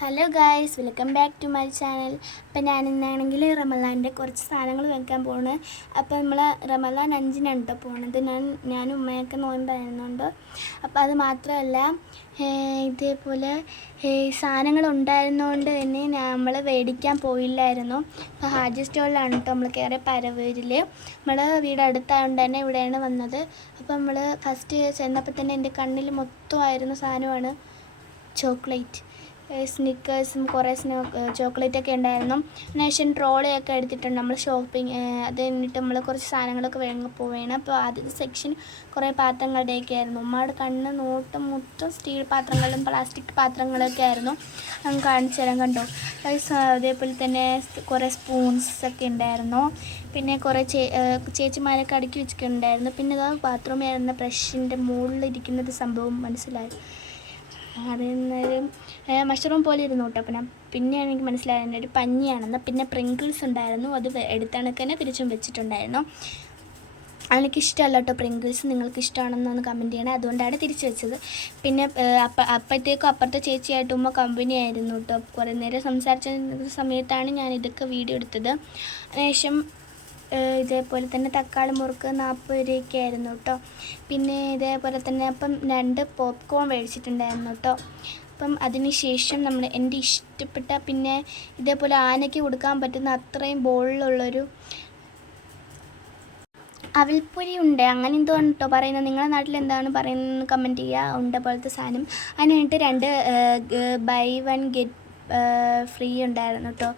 Hello guys, welcome back to my channel. അപ്പം ഞാനിന്നാണെങ്കിൽ റമലാൻ്റെ കുറച്ച് സാധനങ്ങൾ വെക്കാൻ പോണ്. അപ്പോൾ നമ്മൾ റമലാൻ 5-നാണ് കേട്ടോ പോണത്. ഞാനും ഉമ്മയൊക്കെ നോയമ്പായിരുന്നുണ്ട്. അപ്പോൾ അത് മാത്രമല്ല, ഇതേപോലെ സാധനങ്ങൾ ഉണ്ടായിരുന്നതുകൊണ്ട് തന്നെ നമ്മൾ മേടിക്കാൻ പോയില്ലായിരുന്നു. അപ്പോൾ ഹാജി സ്റ്റോളിലാണ് കേട്ടോ നമ്മൾ കയറിയ പരവൂരിൽ. നമ്മൾ വീട് അടുത്തായതുകൊണ്ട് തന്നെ ഇവിടെയാണ് വന്നത്. അപ്പോൾ നമ്മൾ ഫസ്റ്റ് ചെന്നപ്പോൾ തന്നെ എൻ്റെ കണ്ണിൽ മൊത്തമായിരുന്ന സാധനമാണ് ചോക്ലേറ്റ്. സ്നിക്കേഴ്സും കുറേ ചോക്ലേറ്റൊക്കെ ഉണ്ടായിരുന്നു. അതിനുശേഷം ട്രോളിയൊക്കെ എടുത്തിട്ടുണ്ട് നമ്മൾ ഷോപ്പിംഗ്. അത് കഴിഞ്ഞിട്ട് നമ്മൾ കുറച്ച് സാധനങ്ങളൊക്കെ പോവുകയാണ്. അപ്പോൾ ആദ്യത്തെ സെക്ഷൻ കുറേ പാത്രങ്ങളുടെയൊക്കെ ആയിരുന്നു. ഉമ്മയുടെ കണ്ണ് നോട്ടം മൊത്തം സ്റ്റീൽ പാത്രങ്ങളും പ്ലാസ്റ്റിക് പാത്രങ്ങളൊക്കെ ആയിരുന്നു. അങ്ങ് കാണിച്ചു തരാൻ കണ്ടോ. അതേപോലെ തന്നെ കുറേ സ്പൂൺസൊക്കെ ഉണ്ടായിരുന്നു. പിന്നെ കുറേ ചേച്ചിമാരൊക്കെ അടുക്കി വെച്ചിട്ടുണ്ടായിരുന്നു. പിന്നെ ഇതാ ബാത്റൂമിൽ ബ്രഷിൻ്റെ മുകളിലിരിക്കുന്നത് സംഭവം മനസ്സിലായി. അതിന്നൊരു മഷ്റൂം പോലെ ഇരുന്നു കേട്ടോ. പിന്നെ എനിക്ക് മനസ്സിലായിരുന്നു ഒരു പഞ്ഞിയാണെന്ന്. പിന്നെ പ്രിങ്കിൾസ് ഉണ്ടായിരുന്നു, അത് എടുത്തണക്കന്നെ തിരിച്ചും വെച്ചിട്ടുണ്ടായിരുന്നു. എനിക്കിഷ്ടമല്ല കേട്ടോ പ്രിങ്കിൾസ്. നിങ്ങൾക്ക് ഇഷ്ടമാണെന്നൊന്ന് കമൻറ്റ് ചെയ്യണേ, അതുകൊണ്ടാണ് തിരിച്ചു വെച്ചത്. പിന്നെ അപ്പോഴത്തേക്കും അപ്പുറത്തെ ചേച്ചിയായിട്ട് ഉമ്മ കമ്പനി ആയിരുന്നു കേട്ടോ. കുറേ നേരം സംസാരിച്ച സമയത്താണ് ഞാൻ ഇതൊക്കെ വീഡിയോ എടുത്തത്. അതിനുശേഷം ഇതേപോലെ തന്നെ തക്കാളി മുറുക്ക് 40 രൂപയൊക്കെ ആയിരുന്നു കേട്ടോ. പിന്നെ ഇതേപോലെ തന്നെ അപ്പം 2 പോപ്കോൺ മേടിച്ചിട്ടുണ്ടായിരുന്നു കേട്ടോ. അപ്പം അതിന് ശേഷം എൻ്റെ ഇഷ്ടപ്പെട്ട പിന്നെ ഇതേപോലെ ആനയ്ക്ക് കൊടുക്കാൻ പറ്റുന്ന അത്രയും ബോളിലുള്ളൊരു അവൽപ്പൊരി ഉണ്ട്, അങ്ങനെ എന്തോ ആണ് കേട്ടോ പറയുന്നത്. നിങ്ങളുടെ നാട്ടിൽ എന്താണ് പറയുന്നത് കമൻറ്റ് ചെയ്യുക. ഉണ്ട പോലത്തെ സാധനം. അതിനായിട്ട് 2 ബൈ 1 ഗെറ്റ് ഫ്രീ ഉണ്ടായിരുന്നു കേട്ടോ.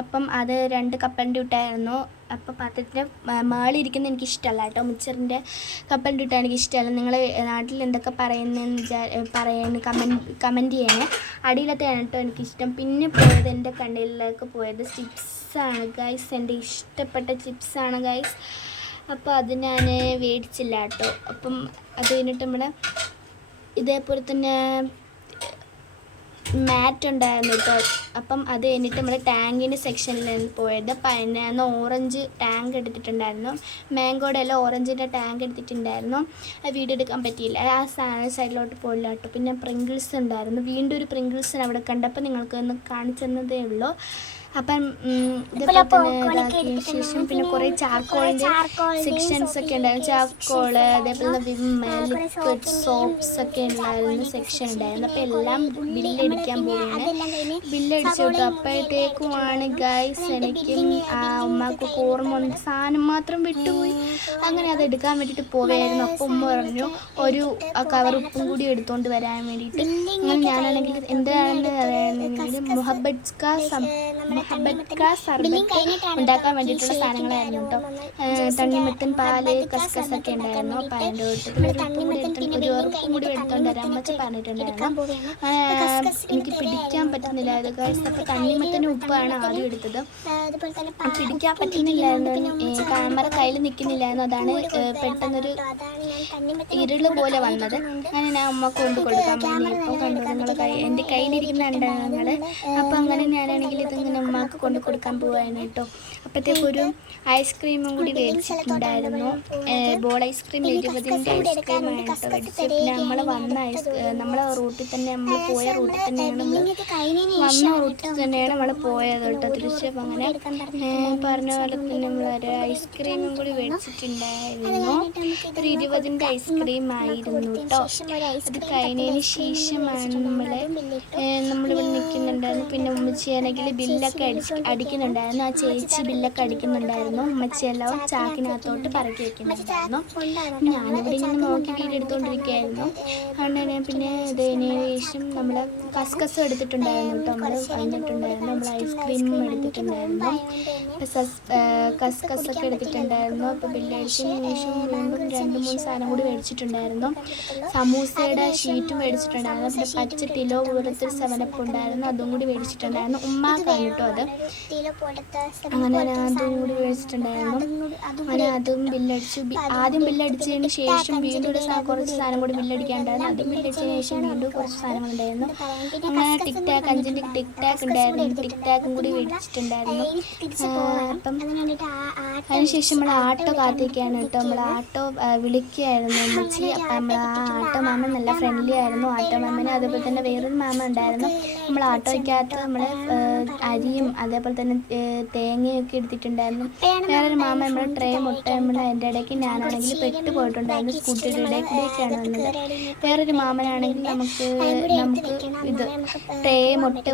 അപ്പം അത് 2 കപ്പലണ്ടി ഇട്ടായിരുന്നു. അപ്പം പാത്രത്തിൻ്റെ മേളിരിക്കുന്നത് എനിക്കിഷ്ടമല്ല കേട്ടോ. മിച്ചറിൻ്റെ കപ്പലണ്ടി ഇട്ടാൽ എനിക്കിഷ്ടമല്ല. നിങ്ങൾ നാട്ടിൽ എന്തൊക്കെ പറയുന്നതെന്ന് കമൻറ്റ് ചെയ്യണേ. അടിയിലത്തെയാണ് കേട്ടോ എനിക്കിഷ്ടം. പിന്നെ പോയത് എൻ്റെ കണ്ണിലേക്ക് പോയത് ചിപ്സാണ് ഗൈസ്. എൻ്റെ ഇഷ്ടപ്പെട്ട ചിപ്സാണ് ഗൈസ്. അപ്പോൾ അത് ഞാൻ മേടിച്ചില്ല കേട്ടോ. അപ്പം അത് കഴിഞ്ഞിട്ട് നമ്മുടെ ഇതേപോലെ തന്നെ മാറ്റ് ഉണ്ടായിരുന്നു കേട്ടോ. അപ്പം അത് കഴിഞ്ഞിട്ട് നമ്മൾ ടാങ്കിൻ്റെ സെക്ഷനിലാണ് പോയത്. പിന്നെ ഓറഞ്ച് ടാങ്ക് എടുത്തിട്ടുണ്ടായിരുന്നു. മാംഗോയുടെ എല്ലാം ഓറഞ്ചിൻ്റെ ടാങ്ക് എടുത്തിട്ടുണ്ടായിരുന്നു. അത് വീഡിയോ എടുക്കാൻ പറ്റിയില്ല, ആ സൈഡിലോട്ട് പോയില്ല കേട്ടോ. പിന്നെ പ്രിങ്കിൾസ് ഉണ്ടായിരുന്നു. വീണ്ടും ഒരു പ്രിങ്കിൾസിന് അവിടെ കണ്ടപ്പോൾ നിങ്ങൾക്ക് ഒന്ന് കാണിച്ചു തന്നതേ ഉള്ളൂ. അപ്പം ഇതേപോലെ തന്നെ ഇതാക്കിയ ശേഷം പിന്നെ കുറേ ചാർക്കോളിൻ്റെ സെക്ഷൻസ് ഒക്കെ ഉണ്ടായിരുന്നു. ചാർക്കോള്, അതേപോലെ വിമ്മ്, ലിക്വിഡ് സോപ്സൊക്കെ ഉണ്ടായിരുന്ന സെക്ഷൻ ഉണ്ടായിരുന്നു. അപ്പോൾ എല്ലാം ബില്ലടിക്കാൻ പോവുകയാണ്. ബില്ലടിച്ചു കിട്ടും. അപ്പോഴത്തേക്കുമാണ് ഗൈസ് എനിക്കും ഉമ്മാക്കൊക്കെ ഓർമ്മ വന്നിട്ട് സാധനം മാത്രം വിട്ടുപോയി. അങ്ങനെ അത് എടുക്കാൻ വേണ്ടിയിട്ട് പോവുകയായിരുന്നു. അപ്പോൾ ഉമ്മ പറഞ്ഞു ഒരു കവർ ഉപ്പും കൂടി എടുത്തുകൊണ്ട് വരാൻ വേണ്ടിയിട്ട്. അങ്ങനെ ഞാനാണെങ്കിൽ എന്താണെന്ന് പറയുകയാണെങ്കിൽ മുഹബത്ത് സർബത്ത് ഉണ്ടാക്കാൻ വേണ്ടിയിട്ടുള്ള സാധനങ്ങളായിരുന്നു കേട്ടോ. തണ്ണിമത്തൻ, പാല്, കസ്കസൊക്കെ ഉണ്ടായിരുന്നു. അപ്പോൾ അതിൻ്റെ ഒരു ഉറപ്പും കൂടി എടുത്തുകൊണ്ട് വരാൻ അമ്മച്ച പറഞ്ഞിട്ടുണ്ടായിരുന്നു. എനിക്ക് പിടിക്കാൻ പറ്റുന്നില്ല അത് ഗൈസ്. അപ്പോൾ തണ്ണിമത്തനും ഉപ്പാണ് ആദ്യം എടുത്തത്. പിടിക്കാൻ പറ്റുന്നില്ലായിരുന്നു, ക്യാമറ കയ്യിൽ നിൽക്കുന്നില്ലായിരുന്നു. അതാണ് പെട്ടെന്നൊരു ഇരുള് പോലെ വന്നത്. അങ്ങനെ ഞാൻ അമ്മ കൊണ്ട് കൊടുക്കാൻ വേണ്ടി ഇപ്പോൾ കണ്ടു നിങ്ങൾ എൻ്റെ കയ്യിലിരിക്കുന്ന അണ്ടങ്ങൾ. അപ്പോൾ അങ്ങനെ ഞാനാണെങ്കിൽ ഇതിങ്ങനെ ഉമ്മാക്ക് കൊണ്ട് കൊടുക്കാൻ പോവായിരുന്നു കേട്ടോ. അപ്പോഴത്തേക്കൊരു ഐസ്ക്രീമും കൂടി മേടിച്ചിട്ടുണ്ടായിരുന്നു. ബോൾ ഐസ്ക്രീം 20-ൻ്റെ ഐസ്ക്രീമാണ് കേട്ടോ മേടിച്ചത്. പിന്നെ നമ്മളെ റൂട്ടിൽ തന്നെ നമ്മൾ പോയ റൂട്ടിൽ തന്നെയാണ് നമ്മൾ പോയത് കേട്ടോ തിരിച്ച്. അപ്പം അങ്ങനെ പറഞ്ഞ പോലെ തന്നെ നമ്മളൊരു ഐസ്ക്രീമും കൂടി മേടിച്ചിട്ടുണ്ടായിരുന്നു. ഒരു 20-ൻ്റെ ഐസ്ക്രീം ആയിരുന്നു കേട്ടോ. അത് കഴിഞ്ഞതിന് ശേഷമാണ് നമ്മളിവിടെ നിൽക്കുന്നുണ്ടായിരുന്നു. പിന്നെ ഉമ്മച്ചിയാണെങ്കിൽ ബില്ലൊക്കെ അടിക്കുന്നുണ്ടായിരുന്നു. ആ ചേച്ചി ബില്ലൊക്കെ അടിക്കുന്നുണ്ടായിരുന്നു. ഉമ്മച്ചിയെല്ലാം ചാക്കിനകത്തോട്ട് പറക്കി വെക്കുന്നുണ്ടായിരുന്നു. ഞാനിവിടെ ഇങ്ങനെ നോക്കി വീഡിയോ എടുത്തുകൊണ്ടിരിക്കുകയായിരുന്നു. അങ്ങനെ പിന്നെ ഇതിന് ശേഷം നമ്മൾ കസ്കസ് എടുത്തിട്ടുണ്ടായിരുന്നു കേട്ടോ. നമ്മൾ വന്നിട്ടുണ്ടായിരുന്നു. നമ്മൾ ഐസ്ക്രീമും എടുത്തിട്ടുണ്ടായിരുന്നു. കസ്കസൊക്കെ എടുത്തിട്ടുണ്ടായിരുന്നു. അപ്പോൾ ബില്ലടിച്ചതിന് ശേഷം വീണ്ടും 2-3 സാധനം കൂടി മേടിച്ചിട്ടുണ്ടായിരുന്നു. സമൂസയുടെ ഷീറ്റും മേടിച്ചിട്ടുണ്ടായിരുന്നു. പിന്നെ പച്ച ടിലോ പോലത്തെ 7up ഉണ്ടായിരുന്നു, അതും കൂടി മേടിച്ചിട്ടുണ്ടായിരുന്നു. ഉമ്മാക്കാണ് കേട്ടോ അത്. അങ്ങനെ ഞാൻ അതും കൂടി മേടിച്ചിട്ടുണ്ടായിരുന്നു. അങ്ങനെ അതും ബില്ലടിച്ചു. ആദ്യം ബില്ലടിച്ചതിന് ശേഷം വീണ്ടും കുറച്ച് സാധനം കൂടി ബില്ലടിക്കാനുണ്ടായിരുന്നു. അതും ബില്ലടിച്ചതിന് ശേഷം വീണ്ടും കുറച്ച് സാധനങ്ങളുണ്ടായിരുന്നു. അങ്ങനെ ടിക് ടാക്ക് 5-ൻ്റെ ടിക് ടാക്ക് ഉണ്ടായിരുന്നു. ടിക് ടാക്കും കൂടി മേടിച്ചിട്ടുണ്ടായിരുന്നു. അപ്പം അതിനുശേഷം നമ്മൾ ആട്ടോ കാത്തിരിക്കുകയാണ് കേട്ടോ. നമ്മൾ ആട്ടോ വിളിക്കുകയായിരുന്നു ഉമ്മച്ചി. അപ്പം നമ്മൾ ആ ആട്ടോ മാമൻ നല്ല ഫ്രണ്ട്ലി ആയിരുന്നു. ആട്ടോ മാമന് അതേപോലെ തന്നെ വേറൊരു മാമ ഉണ്ടായിരുന്നു. നമ്മൾ ആട്ടോയ്ക്കകത്ത് നമ്മൾ അരിയും അതേപോലെ തന്നെ തേങ്ങയൊക്കെ എടുത്തിട്ടുണ്ടായിരുന്നു. വേറൊരു മാമ നമ്മൾ ട്രേ മുട്ട നമ്മൾ അതിൻ്റെ ഇടയ്ക്ക് ഞാനാണെങ്കിൽ പെട്ട് പോയിട്ടുണ്ടായിരുന്നു. സ്കൂട്ടിയുടെ ഇടയിൽ കൂടെയൊക്കെയാണ് വന്നത്. വേറൊരു മാമനാണെങ്കിൽ നമുക്ക് ഇത്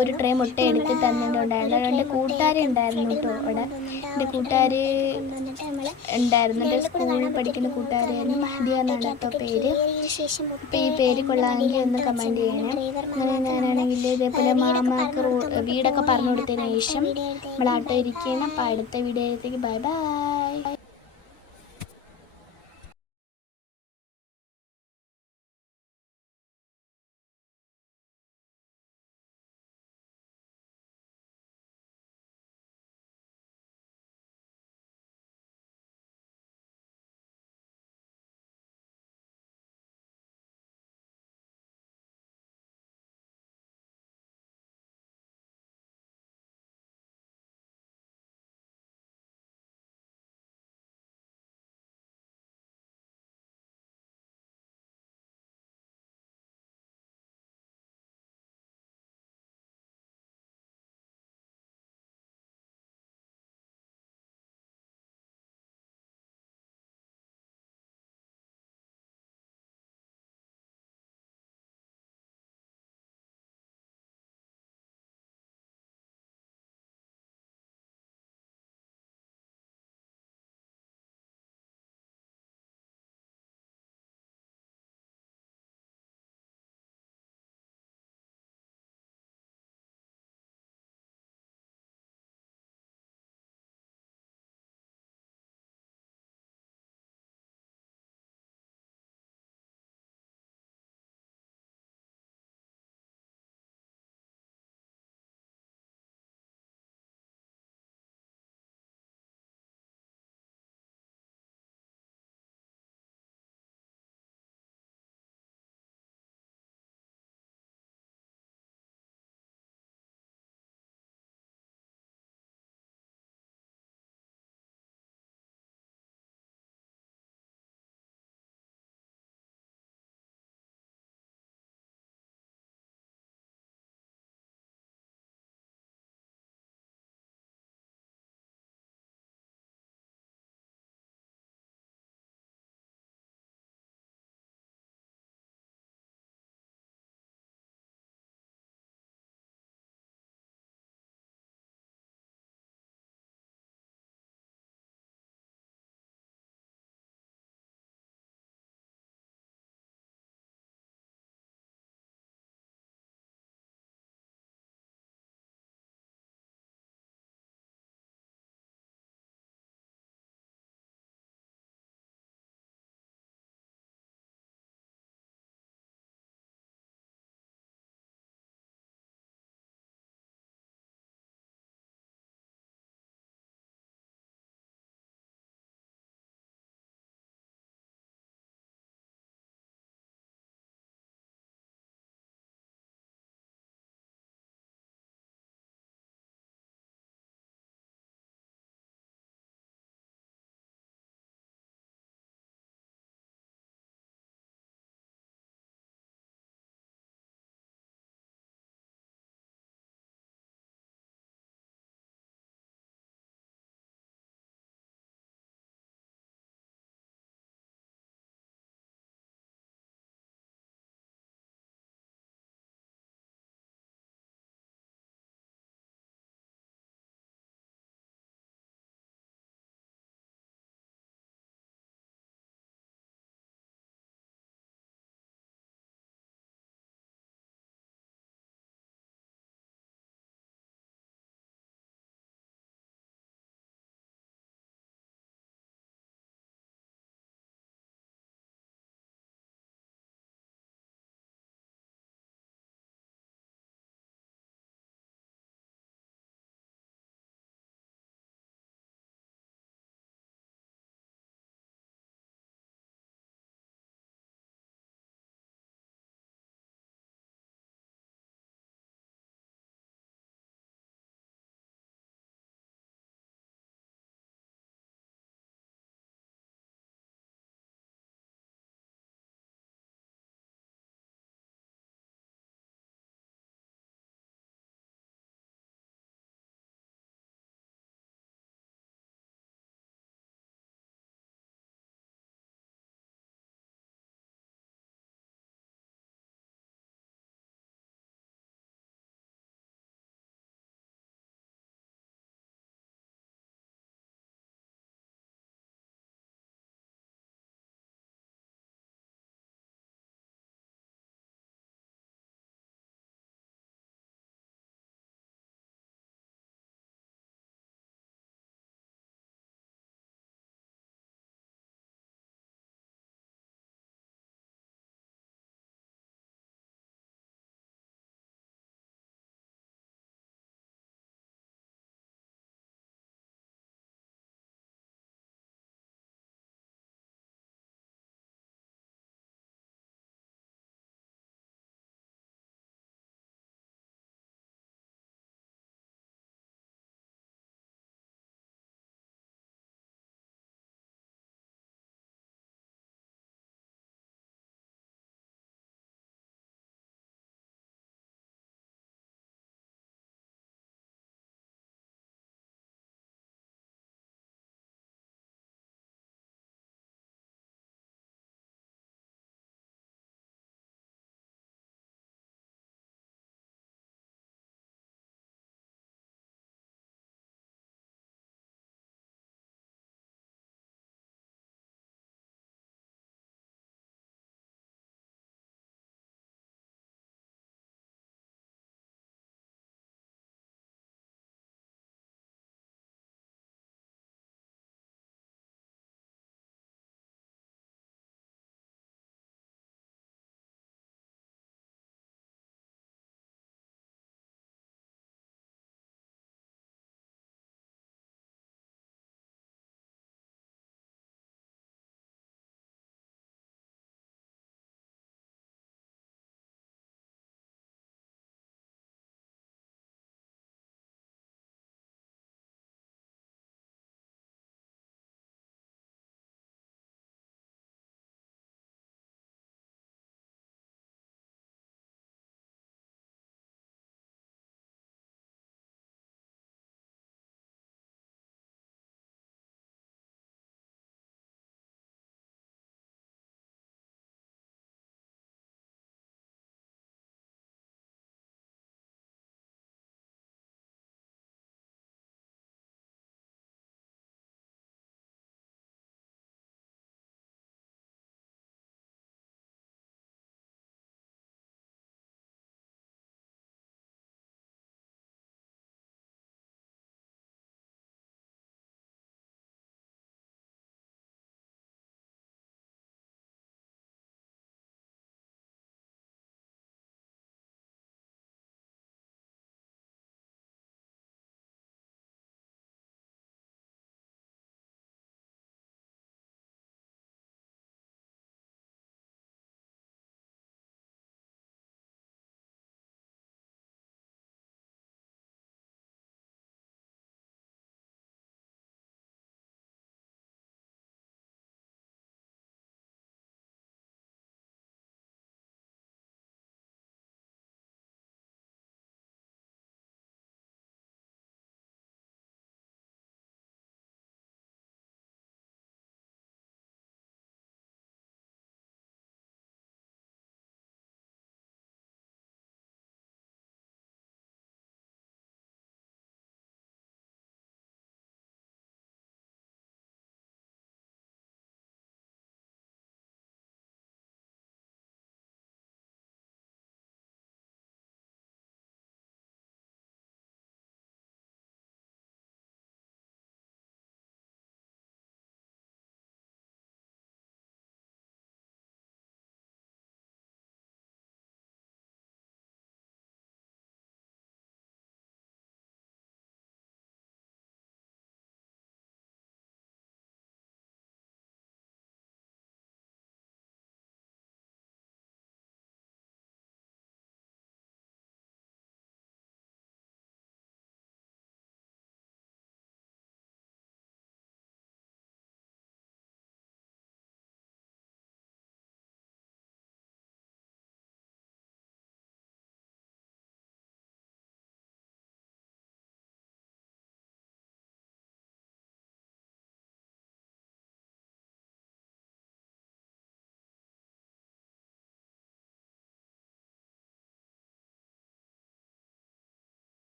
ഒരു ട്രേ മുട്ട എടുത്ത് തന്നിട്ടുണ്ടായിരുന്നു. രണ്ട് കൂട്ടുകാരി ഉണ്ടായിരുന്നു കേട്ടോ അവിടെ. എൻ്റെ കൂട്ടുകാരി ഉണ്ടായിരുന്നു, എൻ്റെ സ്കൂളിൽ പഠിക്കുന്ന കൂട്ടുകാരായിരുന്നു. മഹദിയ എന്നാണ് കേട്ടോ പേര്. അപ്പോൾ ഈ പേര് കൊള്ളാമെങ്കിൽ ഒന്ന് കമൻറ്റ് ചെയ്യണേ. അങ്ങനെ ഞാനാണെങ്കിൽ ഇതേപോലെ മാമക്ക് വീടൊക്കെ പറഞ്ഞു കൊടുത്തതിന് ശേഷം നമ്മൾ ആട്ടോ ഇരിക്കണം. അപ്പോൾ അടുത്ത വീഡിയോയിലേക്ക് ബൈ ബൈ.